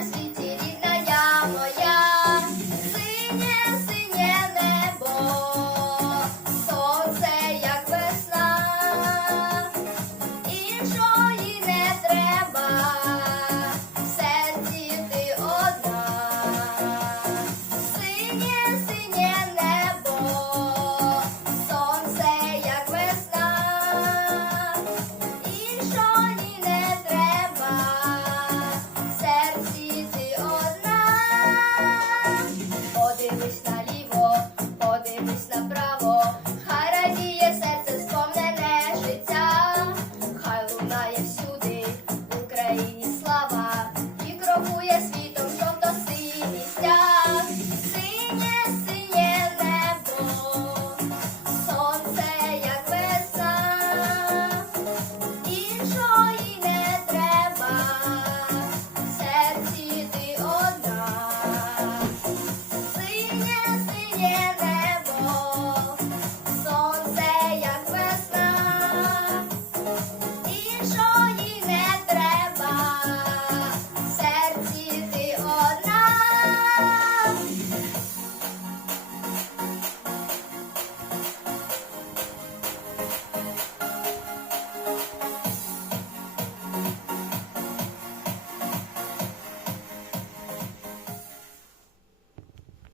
así.